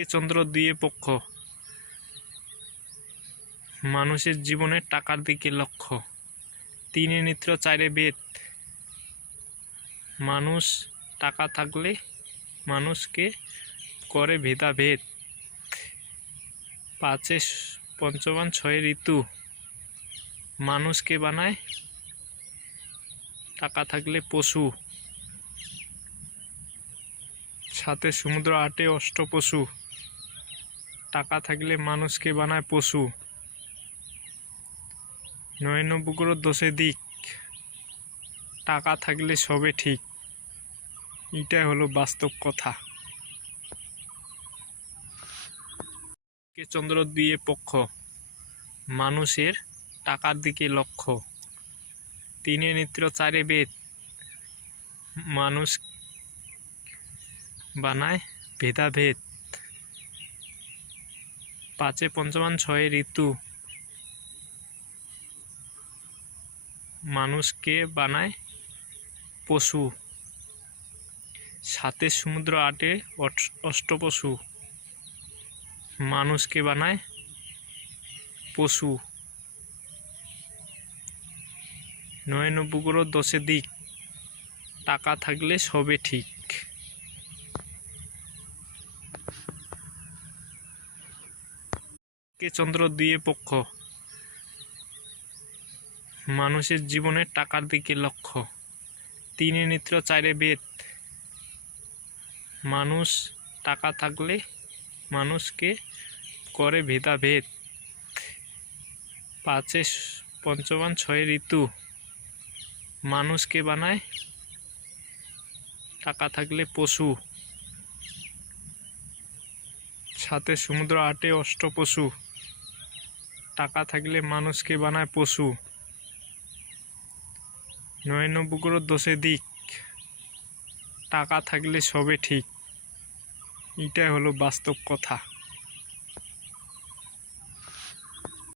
কে চন্দ্র দুয়ে পক্ষ, মানুষের জীবনে টাকার দিকে লক্ষ্য। তিনে নিত্র চারে বেদ, মানুষ টাকা থাকলে মানুষকে করে ভেদাভেদ। পাঁচে পঞ্চবান ছয়ে ঋতু, মানুষকে বানায় টাকা থাকলে পশু। সাতে সমুদ্র আটে অষ্টপশু, টাকা থাকলে মানুষকে বানায় পশু। নয় নবগ্রহ দশে দিক, টাকা থাকলে সবে ঠিক। এটাই হলো বাস্তব কথা। কে চন্দ্র দুয়ে পক্ষ, মানুষের টাকার দিকে লক্ষ্য। তিনে নিত্র চারে বেদ, মানুষ বানায় ভেদাভেদ। পাঁচে পঞ্চবান ছয়ে ঋতু, মানুষকে বানায় পশু। সাতে সমুদ্র আটে অষ্টপশু, মানুষকে বানায় পশু। নয় নবগ্রহ দশে দিক, টাকা থাকলে সবে ঠিক। কে চন্দ্র দুয়ে পক্ষ, মানুষের জীবনে টাকার দিকে লক্ষ্য। তিনে নিত্র চারে বেদ, মানুষ টাকা থাকলে মানুষকে করে ভেদাভেদ। পাঁচে পঞ্চবান ছয়ে ঋতু, মানুষকে বানায় টাকা থাকলে পশু। সাতে সমুদ্র আটে অষ্টপশু, টাকা থাকলে মানুষকে বানায় পশু। নয় নবগ্রহ দশে দিক, টাকা থাকলে সবে ঠিক। এটাই হলো বাস্তব কথা।